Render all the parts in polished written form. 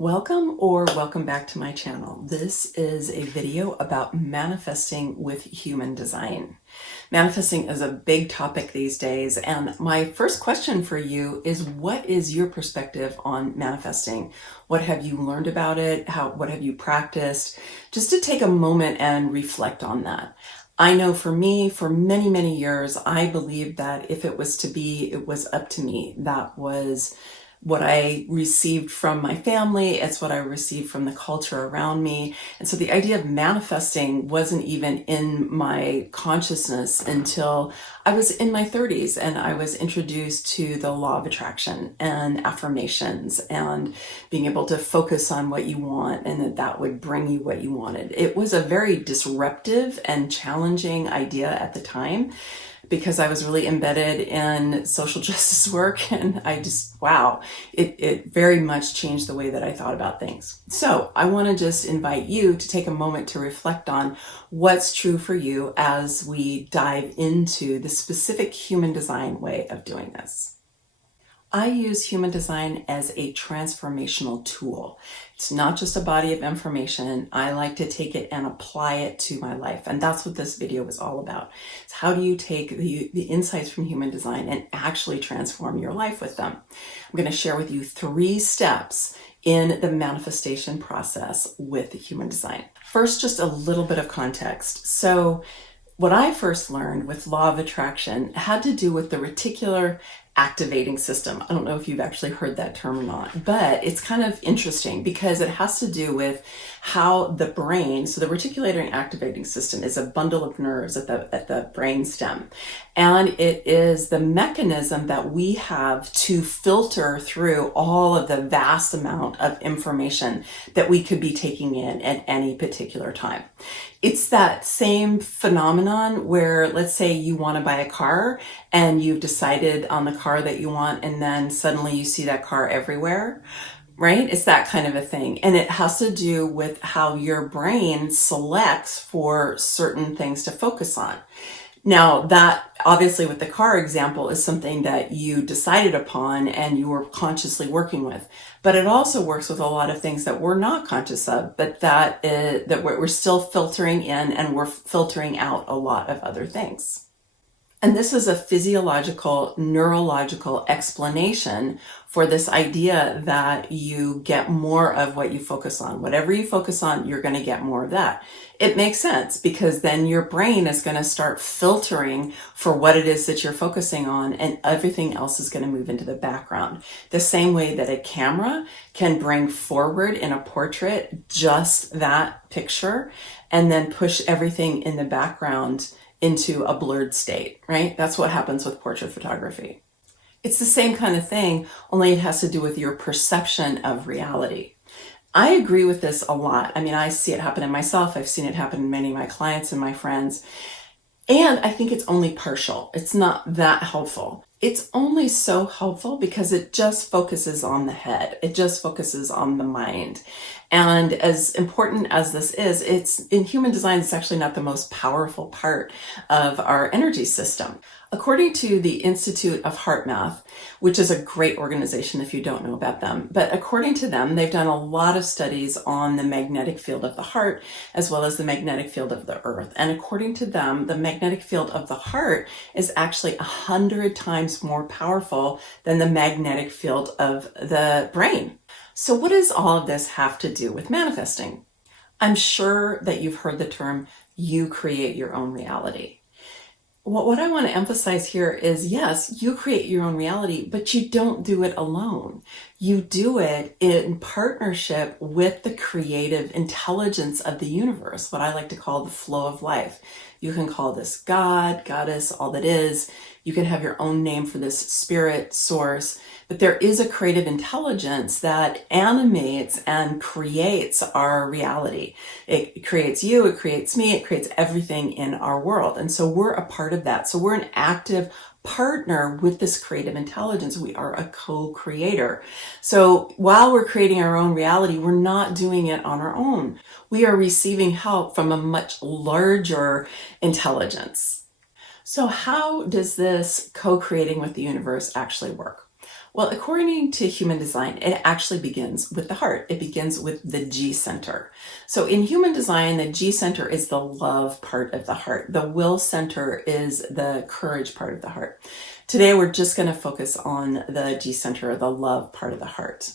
Welcome or welcome back to my channel. This is a video about manifesting with human design. Manifesting is a big topic these days, and my first question for you is, what is your perspective on manifesting? What have you learned about it? What have you practiced? Just to take a moment and reflect on that. I know for me, for many, many years, I believed that if it was to be, it was up to me. That was what I received from my family. It's what I received from the culture around me. And so the idea of manifesting wasn't even in my consciousness until I was in my 30s and I was introduced to the law of attraction and affirmations and being able to focus on what you want and that would bring you what you wanted. It was a very disruptive and challenging idea at the time, because I was really embedded in social justice work, and wow, it very much changed the way that I thought about things. So I want to just invite you to take a moment to reflect on what's true for you as we dive into the specific human design way of doing this. I use human design as a transformational tool. It's not just a body of information. I like to take it and apply it to my life. And that's what this video is all about. It's how do you take the insights from human design and actually transform your life with them? I'm going to share with you 3 steps in the manifestation process with human design. First, just a little bit of context. So what I first learned with law of attraction had to do with the reticular activating system. I don't know if you've actually heard that term or not, but it's kind of interesting because it has to do with how the brain, so the reticulating activating system is a bundle of nerves at the brain stem. And it is the mechanism that we have to filter through all of the vast amount of information that we could be taking in at any particular time. It's that same phenomenon where, let's say you want to buy a car and you've decided on the car that you want, and then suddenly you see that car everywhere, right? It's that kind of a thing. And it has to do with how your brain selects for certain things to focus on. Now, that obviously with the car example is something that you decided upon and you were consciously working with. But it also works with a lot of things that we're not conscious of, but that we're still filtering in, and we're filtering out a lot of other things. And this is a physiological, neurological explanation for this idea that you get more of what you focus on. Whatever you focus on, you're going to get more of that. It makes sense, because then your brain is going to start filtering for what it is that you're focusing on, and everything else is going to move into the background. The same way that a camera can bring forward in a portrait just that picture and then push everything in the background into a blurred state, right? That's what happens with portrait photography. It's the same kind of thing, only it has to do with your perception of reality. I agree with this a lot. I mean, I see it happen in myself. I've seen it happen in many of my clients and my friends. And I think it's only partial. It's not that helpful. It's only so helpful because it just focuses on the head. It just focuses on the mind. And as important as this is, it's in human design, it's actually not the most powerful part of our energy system. According to the Institute of Heartmath, which is a great organization if you don't know about them, but according to them, they've done a lot of studies on the magnetic field of the heart as well as the magnetic field of the earth. And according to them, the magnetic field of the heart is actually 100 times more powerful than the magnetic field of the brain. So what does all of this have to do with manifesting? I'm sure that you've heard the term, you create your own reality. What I want to emphasize here is, yes, you create your own reality, but you don't do it alone. You do it in partnership with the creative intelligence of the universe, what I like to call the flow of life. You can call this God, Goddess, all that is. You can have your own name for this spirit, source, but there is a creative intelligence that animates and creates our reality. It creates you, it creates me, it creates everything in our world. And so we're a part of that. So we're an active partner with this creative intelligence. We are a co-creator. So while we're creating our own reality, we're not doing it on our own. We are receiving help from a much larger intelligence. So how does this co-creating with the universe actually work? Well, according to human design, it actually begins with the heart. It begins with the G center. So in human design, the G center is the love part of the heart. The will center is the courage part of the heart. Today, we're just going to focus on the G center, the love part of the heart.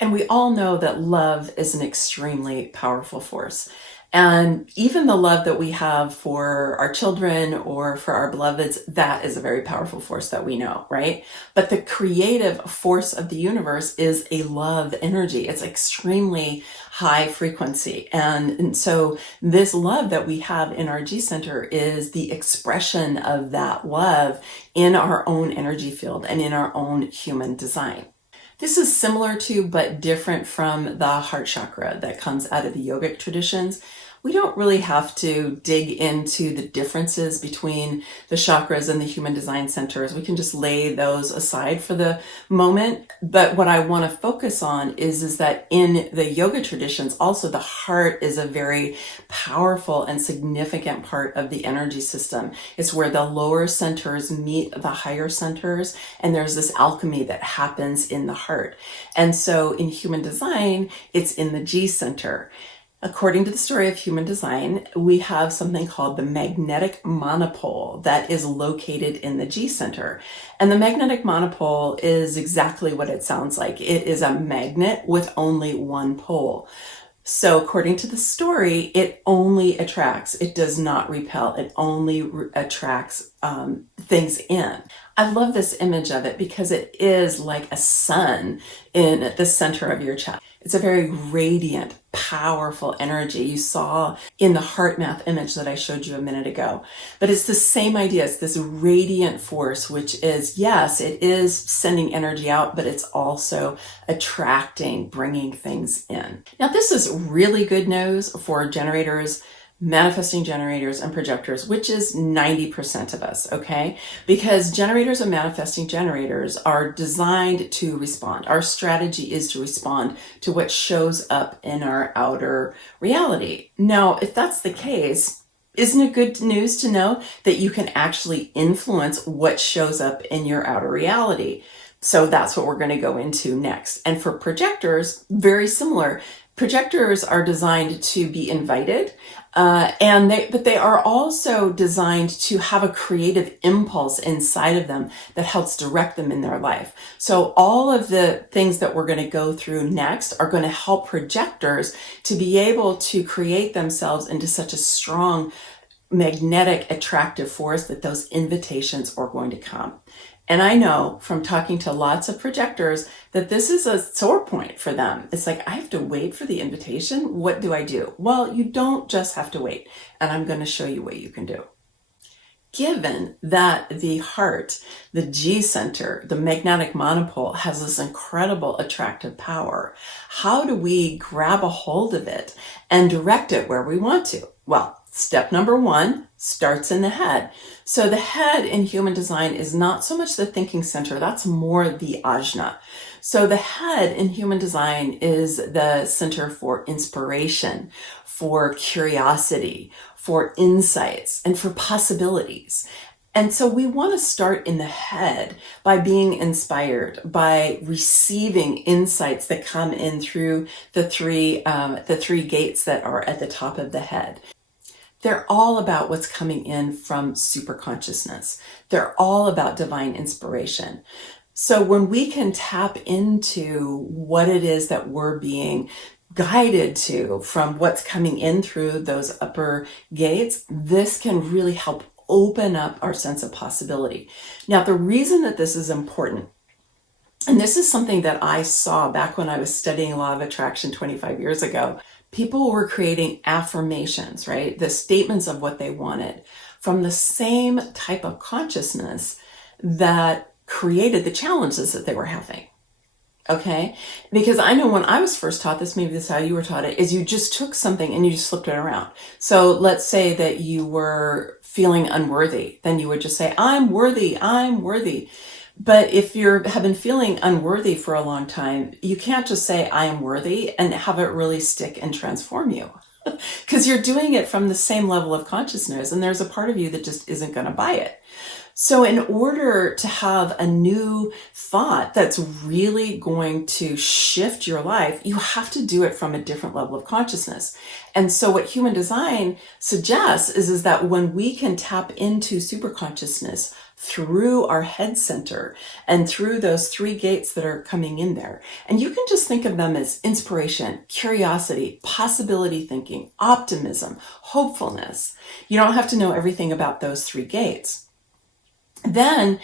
And we all know that love is an extremely powerful force. And even the love that we have for our children or for our beloveds, that is a very powerful force that we know, right? But the creative force of the universe is a love energy. It's extremely high frequency. And so this love that we have in our G center is the expression of that love in our own energy field and in our own human design. This is similar to, but different from the heart chakra that comes out of the yogic traditions. We don't really have to dig into the differences between the chakras and the human design centers. We can just lay those aside for the moment. But what I want to focus on is that in the yoga traditions, also the heart is a very powerful and significant part of the energy system. It's where the lower centers meet the higher centers, and there's this alchemy that happens in the heart. And so in human design, it's in the G center. According to the story of human design, we have something called the magnetic monopole that is located in the G center. And the magnetic monopole is exactly what it sounds like. It is a magnet with only one pole. So according to the story, it only attracts, it does not repel, it only attracts things in. I love this image of it because it is like a sun in the center of your chest. It's a very radiant, powerful energy you saw in the Heartmath image that I showed you a minute ago. But it's the same idea. It's this radiant force, which is, yes, it is sending energy out, but it's also attracting, bringing things in. Now, this is really good news for generators, manifesting generators, and projectors, which is 90% of us, okay? Because generators and manifesting generators are designed to respond. Our strategy is to respond to what shows up in our outer reality. Now, if that's the case, isn't it good news to know that you can actually influence what shows up in your outer reality? So that's what we're going to go into next. And for projectors, very similar. Projectors are designed to be invited, but they are also designed to have a creative impulse inside of them that helps direct them in their life. So all of the things that we're going to go through next are going to help projectors to be able to create themselves into such a strong magnetic attractive force that those invitations are going to come. And I know from talking to lots of projectors that this is a sore point for them. It's like, I have to wait for the invitation. What do I do? Well, you don't just have to wait. And I'm going to show you what you can do. Given that the heart, the G center, the magnetic monopole has this incredible attractive power, how do we grab a hold of it and direct it where we want to? Well, step number one starts in the head. So the head in human design is not so much the thinking center, that's more the ajna. So the head in human design is the center for inspiration, for curiosity, for insights, and for possibilities. And so we want to start in the head by being inspired, by receiving insights that come in through the three gates that are at the top of the head. They're all about what's coming in from superconsciousness. They're all about divine inspiration. So when we can tap into what it is that we're being guided to from what's coming in through those upper gates, this can really help open up our sense of possibility. Now, the reason that this is important, and this is something that I saw back when I was studying law of attraction 25 years ago, people were creating affirmations, right? The statements of what they wanted from the same type of consciousness that created the challenges that they were having. Okay? Because I know when I was first taught this, maybe this is how you were taught it, is you just took something and you just flipped it around. So let's say that you were feeling unworthy. Then you would just say, I'm worthy, I'm worthy. But if you have been feeling unworthy for a long time, you can't just say, I am worthy and have it really stick and transform you. Because you're doing it from the same level of consciousness, and there's a part of you that just isn't going to buy it. So in order to have a new thought that's really going to shift your life, you have to do it from a different level of consciousness. And so what human design suggests is that when we can tap into superconsciousness through our head center and through those three gates that are coming in there, and you can just think of them as inspiration, curiosity, possibility thinking, optimism, hopefulness. You don't have to know everything about those three gates. Then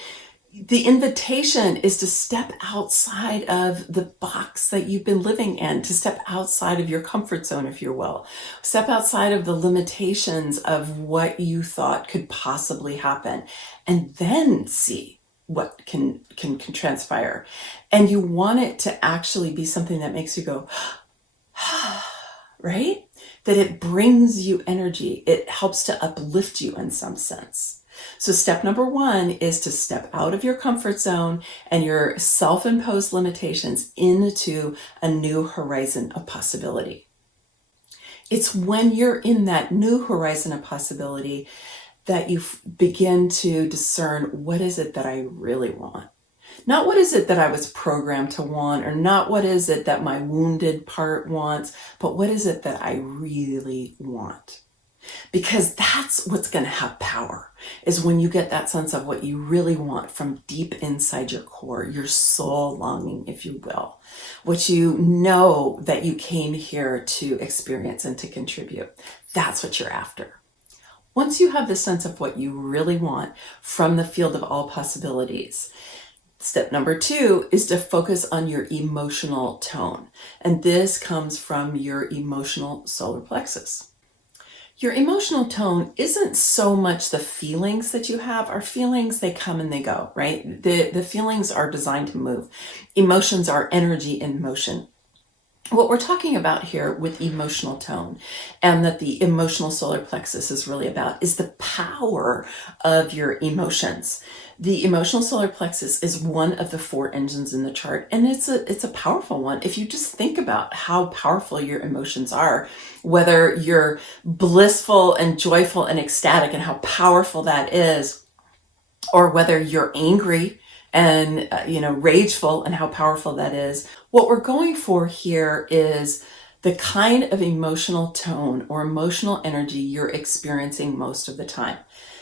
the invitation is to step outside of the box that you've been living in, to step outside of your comfort zone, if you will. Step outside of the limitations of what you thought could possibly happen, and then see what can transpire. And you want it to actually be something that makes you go, right? That it brings you energy. It helps to uplift you in some sense. So step number one is to step out of your comfort zone and your self-imposed limitations into a new horizon of possibility. It's when you're in that new horizon of possibility that you begin to discern, what is it that I really want? Not what is it that I was programmed to want, or not what is it that my wounded part wants, but what is it that I really want? Because that's what's going to have power, is when you get that sense of what you really want from deep inside your core, your soul longing, if you will, what you know that you came here to experience and to contribute. That's what you're after. Once you have the sense of what you really want from the field of all possibilities, step number two is to focus on your emotional tone. And this comes from your emotional solar plexus. Your emotional tone isn't so much the feelings that you have. Our feelings, they come and they go, right? The feelings are designed to move. Emotions are energy in motion. What we're talking about here with emotional tone, and that the emotional solar plexus is really about, is the power of your emotions. The emotional solar plexus is one of the 4 engines in the chart, and it's a powerful one. If you just think about how powerful your emotions are, whether you're blissful and joyful and ecstatic and how powerful that is, or whether you're angry and rageful and how powerful that is. What we're going for here is the kind of emotional tone or emotional energy you're experiencing most of the time.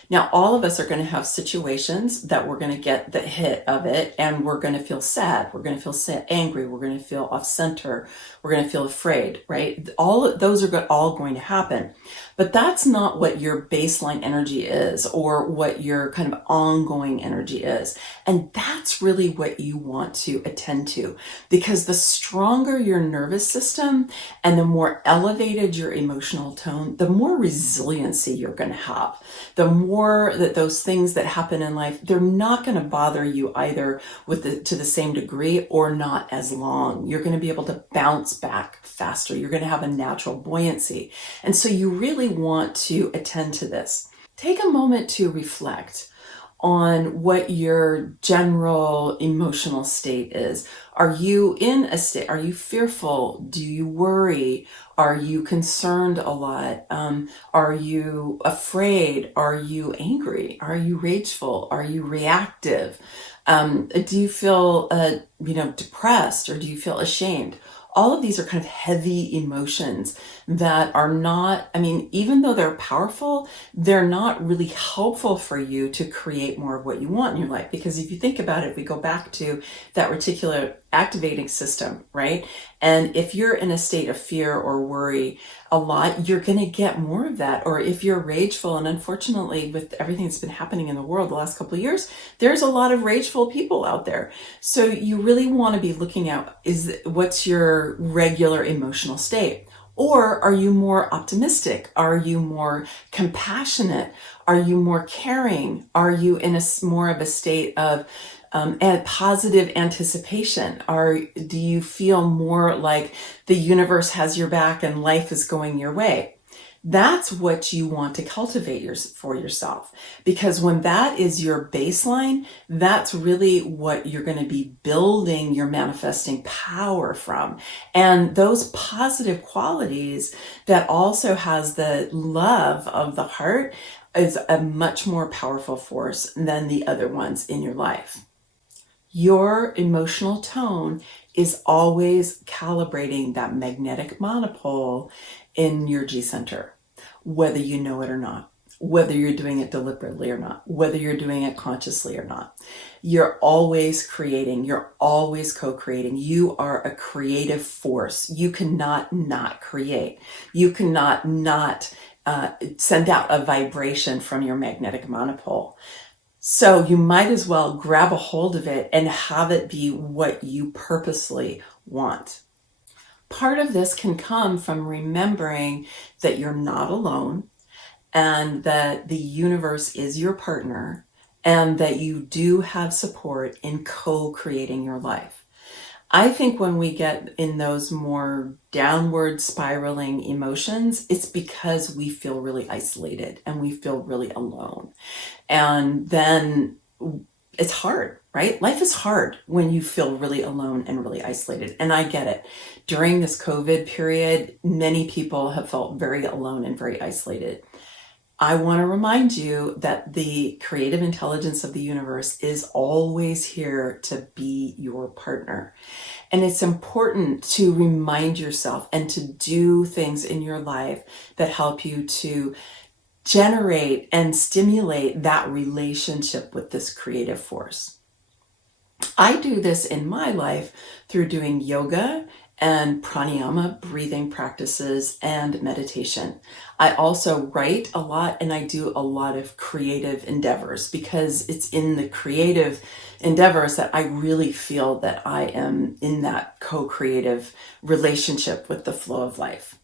Now, all of us are going to have situations that we're going to get the hit of it, and we're going to feel sad. We're going to feel angry. We're going to feel off center. We're going to feel afraid, right? All of those are all going to happen. But that's not what your baseline energy is, or what your kind of ongoing energy is. And that's really what you want to attend to, because the stronger your nervous system and the more elevated your emotional tone, the more resiliency you're going to have. The more that those things that happen in life, they're not going to bother you either to the same degree, or not as long. You're going to be able to bounce back faster. You're going to have a natural buoyancy. And so you really want to attend to this. Take a moment to reflect on what your general emotional state is. Are you in a state? Are you fearful? Do you worry? Are you concerned a lot? Are you afraid? Are you angry? Are you rageful? Are you reactive? Do you feel, depressed, or do you feel ashamed? All of these are kind of heavy emotions that are not, even though they're powerful, they're not really helpful for you to create more of what you want in your life. Because if you think about it, we go back to that reticular activating system, right? And if you're in a state of fear or worry a lot, you're going to get more of that. Or if you're rageful, and unfortunately with everything that's been happening in the world the last couple of years, there's a lot of rageful people out there. So you really want to be looking at, what's your regular emotional state? Or are you more optimistic? Are you more compassionate? Are you more caring? Are you in more of a state of positive anticipation? Do you feel more like the universe has your back and life is going your way? That's what you want to cultivate for yourself, because when that is your baseline, that's really what you're going to be building your manifesting power from. And those positive qualities that also has the love of the heart, is a much more powerful force than the other ones in your life. Your emotional tone is always calibrating that magnetic monopole in your G center, whether you know it or not, whether you're doing it deliberately or not, whether you're doing it consciously or not. You're always creating, you're always co-creating. You are a creative force. You cannot not create. You cannot not send out a vibration from your magnetic monopole. So you might as well grab a hold of it and have it be what you purposely want. Part of this can come from remembering that you're not alone and that the universe is your partner and that you do have support in co-creating your life. I think when we get in those more downward spiraling emotions, it's because we feel really isolated and we feel really alone. And then it's hard, right? Life is hard when you feel really alone and really isolated. And I get it. During this COVID period, many people have felt very alone and very isolated. I want to remind you that the creative intelligence of the universe is always here to be your partner. And it's important to remind yourself and to do things in your life that help you to generate and stimulate that relationship with this creative force. I do this in my life through doing yoga and pranayama breathing practices and meditation. I also write a lot and I do a lot of creative endeavors because it's in the creative endeavors that I really feel that I am in that co-creative relationship with the flow of life.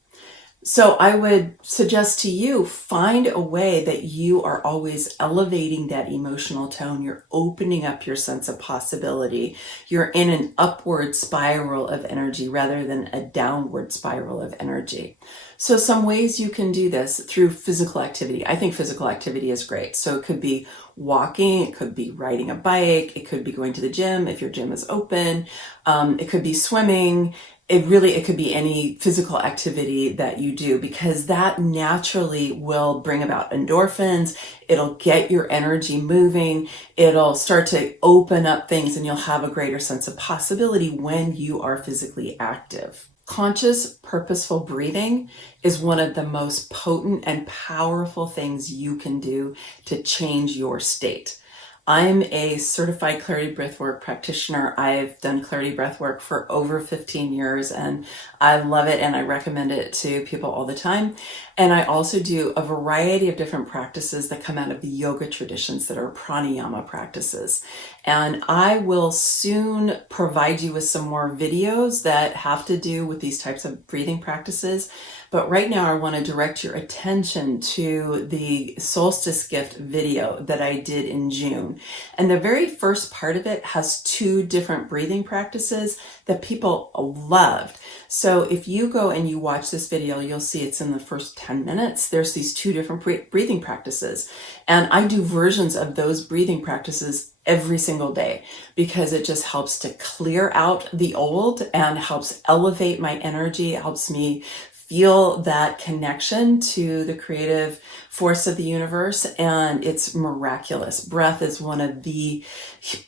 So I would suggest to you, find a way that you are always elevating that emotional tone. You're opening up your sense of possibility. You're in an upward spiral of energy rather than a downward spiral of energy. So some ways you can do this through physical activity. I think physical activity is great. So it could be walking, it could be riding a bike, it could be going to the gym if your gym is open, it could be swimming. It could be any physical activity that you do, because that naturally will bring about endorphins. It'll get your energy moving. It'll start to open up things and you'll have a greater sense of possibility when you are physically active. Conscious, purposeful breathing is one of the most potent and powerful things you can do to change your state. I'm a certified clarity breathwork practitioner. I've done clarity breathwork for over 15 years and I love it and I recommend it to people all the time. And I also do a variety of different practices that come out of the yoga traditions that are pranayama practices. And I will soon provide you with some more videos that have to do with these types of breathing practices. But right now I want to direct your attention to the solstice gift video that I did in June. And the very first part of it has 2 different breathing practices that people loved. So if you go and you watch this video, you'll see it's in the first 10 minutes. There's these 2 different breathing practices. And I do versions of those breathing practices every single day because it just helps to clear out the old and helps elevate my energy, helps me feel that connection to the creative force of the universe, and it's miraculous. Breath is one of the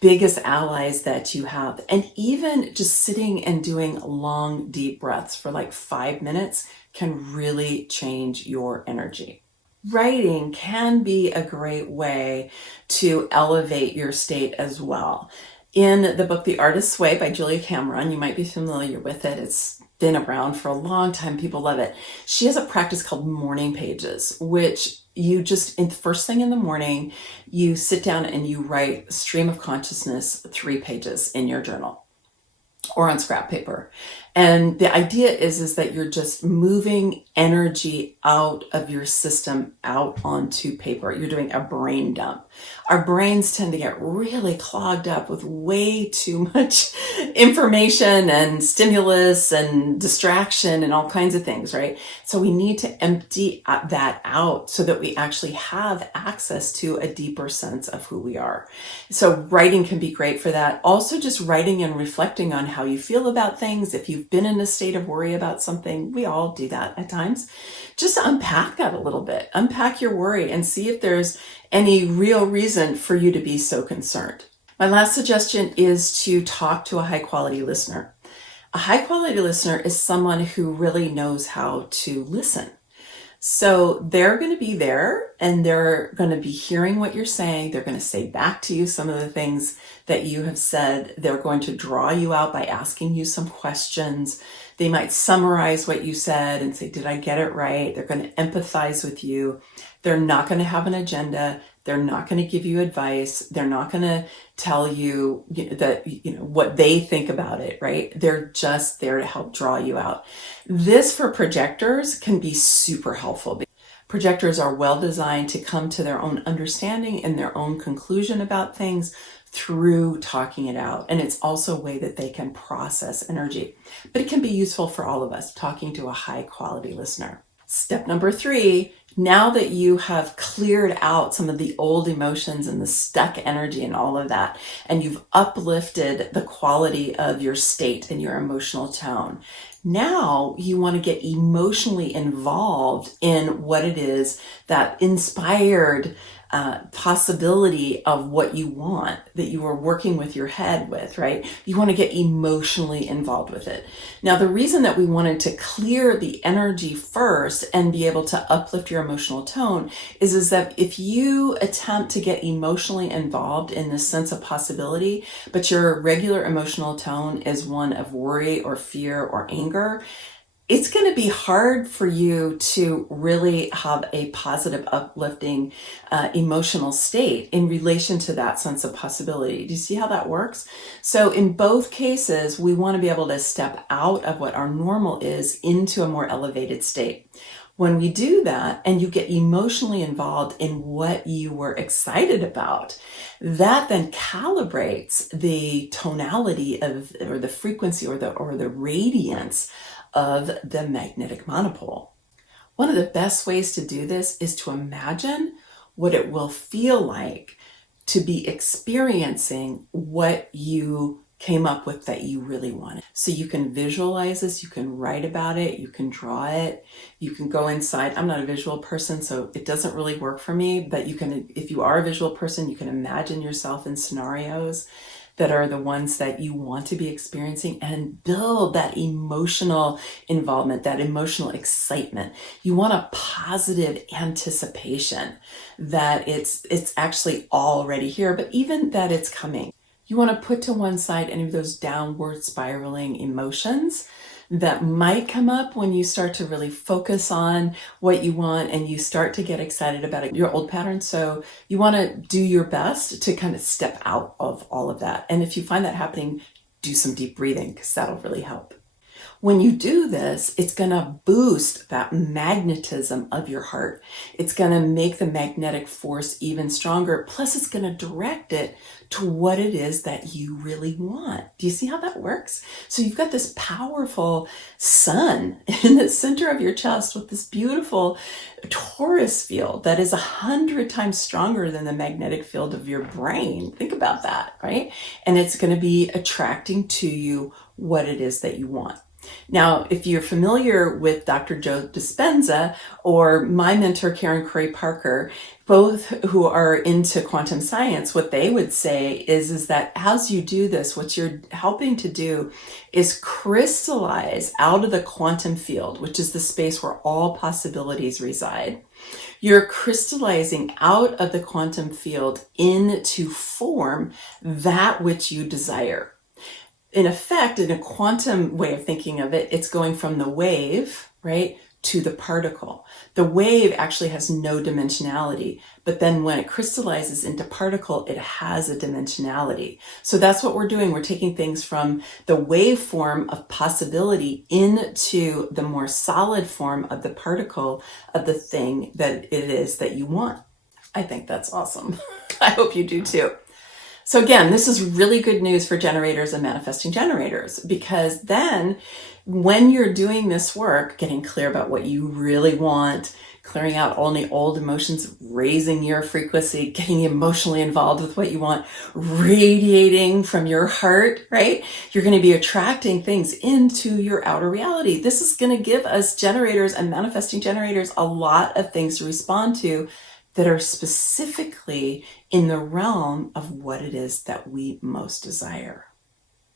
biggest allies that you have. And even just sitting and doing long, deep breaths for like 5 minutes can really change your energy. Writing can be a great way to elevate your state as well. In the book, The Artist's Way by Julia Cameron, you might be familiar with it. It's been around for a long time. People love it. She has a practice called morning pages, which you just, first thing in the morning, you sit down and you write stream of consciousness 3 pages in your journal or on scrap paper. And the idea is that you're just moving energy out of your system, out onto paper. You're doing a brain dump. Our brains tend to get really clogged up with way too much information and stimulus and distraction and all kinds of things, right? So we need to empty that out so that we actually have access to a deeper sense of who we are. So writing can be great for that. Also just writing and reflecting on how you feel about things. If you've you've been in a state of worry about something, we all do that at times, just unpack that a little bit. Unpack your worry and see if there's any real reason for you to be so concerned. My last suggestion is to talk to a high quality listener. A high quality listener is someone who really knows how to listen. So they're going to be there and they're going to be hearing what you're saying. They're going to say back to you some of the things that you have said. They're going to draw you out by asking you some questions. They might summarize what you said and say, did I get it right? They're going to empathize with you. They're not going to have an agenda. They're not going to give you advice. They're not going to tell you that, what they think about it, right? They're just there to help draw you out. This for projectors can be super helpful. Projectors are well designed to come to their own understanding and their own conclusion about things through talking it out. And it's also a way that they can process energy. But it can be useful for all of us, talking to a high quality listener. Step number 3, now that you have cleared out some of the old emotions and the stuck energy and all of that, and you've uplifted the quality of your state and your emotional tone, now you want to get emotionally involved in what it is that inspired possibility of what you want, that you are working with your head with, right? You want to get emotionally involved with it. Now, the reason that we wanted to clear the energy first and be able to uplift your emotional tone is that if you attempt to get emotionally involved in this sense of possibility, but your regular emotional tone is one of worry or fear or anger, it's going to be hard for you to really have a positive, uplifting, emotional state in relation to that sense of possibility. Do you see how that works? So in both cases, we want to be able to step out of what our normal is into a more elevated state. When we do that and you get emotionally involved in what you were excited about, that then calibrates the tonality of, or the frequency or the radiance of the magnetic monopole. One of the best ways to do this is to imagine what it will feel like to be experiencing what you came up with that you really wanted. So you can visualize this, you can write about it, you can draw it, you can go inside. I'm not a visual person, so it doesn't really work for me, but you can, if you are a visual person, you can imagine yourself in scenarios that are the ones that you want to be experiencing and build that emotional involvement, that emotional excitement. You want a positive anticipation that it's actually already here, but even that it's coming. You want to put to one side any of those downward spiraling emotions that might come up when you start to really focus on what you want and you start to get excited about it, your old patterns. So you want to do your best to kind of step out of all of that. And if you find that happening, do some deep breathing because that'll really help. When you do this, it's going to boost that magnetism of your heart. It's going to make the magnetic force even stronger. Plus, it's going to direct it to what it is that you really want. Do you see how that works? So you've got this powerful sun in the center of your chest with this beautiful torus field that is 100 times stronger than the magnetic field of your brain. Think about that, right? And it's going to be attracting to you what it is that you want. Now, if you're familiar with Dr. Joe Dispenza or my mentor, Karen Curry Parker, both who are into quantum science, what they would say is that as you do this, what you're helping to do is crystallize out of the quantum field, which is the space where all possibilities reside. You're crystallizing out of the quantum field into form that which you desire. In effect, in a quantum way of thinking of it, it's going from the wave, right, to the particle. The wave actually has no dimensionality, but then when it crystallizes into particle, it has a dimensionality. So that's what we're doing. We're taking things from the wave form of possibility into the more solid form of the particle of the thing that it is that you want. I think that's awesome. I hope you do too. So again, this is really good news for generators and manifesting generators, because then when you're doing this work, getting clear about what you really want, clearing out all the old emotions, raising your frequency, getting emotionally involved with what you want, radiating from your heart, right? You're going to be attracting things into your outer reality. This is going to give us generators and manifesting generators a lot of things to respond to that are specifically in the realm of what it is that we most desire.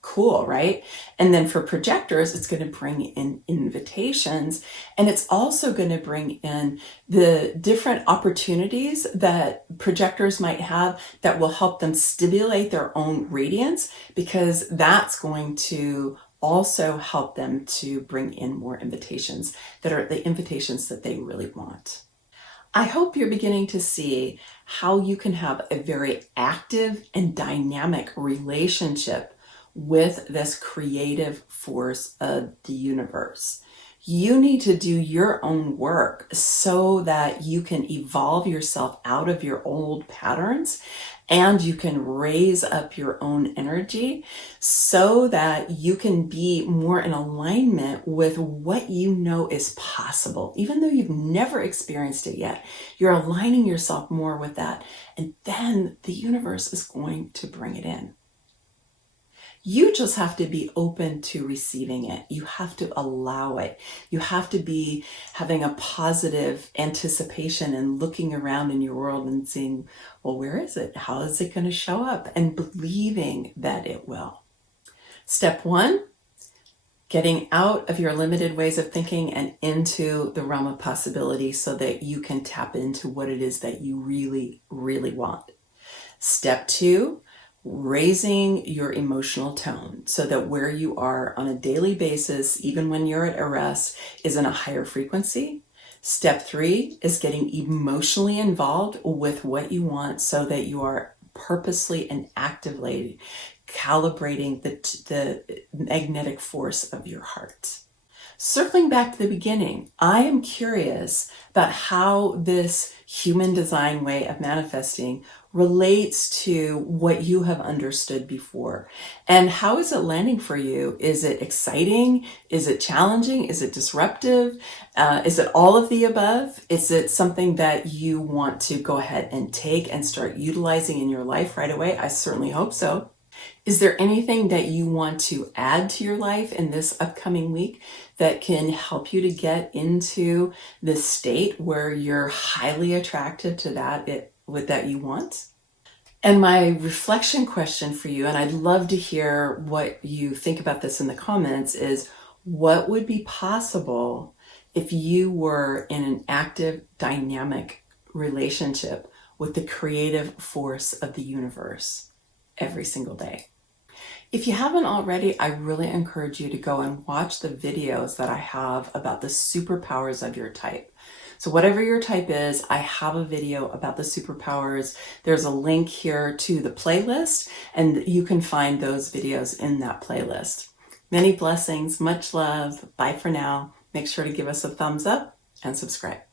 Cool, right? And then for projectors, it's going to bring in invitations, and it's also going to bring in the different opportunities that projectors might have that will help them stimulate their own radiance, because that's going to also help them to bring in more invitations that are the invitations that they really want. I hope you're beginning to see how you can have a very active and dynamic relationship with this creative force of the universe. You need to do your own work so that you can evolve yourself out of your old patterns, and you can raise up your own energy so that you can be more in alignment with what you know is possible. Even though you've never experienced it yet, you're aligning yourself more with that. And then the universe is going to bring it in. You just have to be open to receiving it. You have to allow it. You have to be having a positive anticipation and looking around in your world and seeing, well, where is it? How is it going to show up? And believing that it will. Step one, getting out of your limited ways of thinking and into the realm of possibility so that you can tap into what it is that you really, really want. Step two, raising your emotional tone so that where you are on a daily basis, even when you're at arrest, is in a higher frequency. Step three is getting emotionally involved with what you want so that you are purposely and actively calibrating the magnetic force of your heart. Circling back to the beginning, I am curious about how this human design way of manifesting relates to what you have understood before. And how is it landing for you? Is it exciting? Is it challenging? Is it disruptive? Is it all of the above? Is it something that you want to go ahead and take and start utilizing in your life right away? I certainly hope so. Is there anything that you want to add to your life in this upcoming week that can help you to get into this state where you're highly attractive to that you want? And my reflection question for you, and I'd love to hear what you think about this in the comments, is what would be possible if you were in an active, dynamic relationship with the creative force of the universe every single day? If you haven't already, I really encourage you to go and watch the videos that I have about the superpowers of your type. So whatever your type is, I have a video about the superpowers. There's a link here to the playlist, and you can find those videos in that playlist. Many blessings, much love. Bye for now. Make sure to give us a thumbs up and subscribe.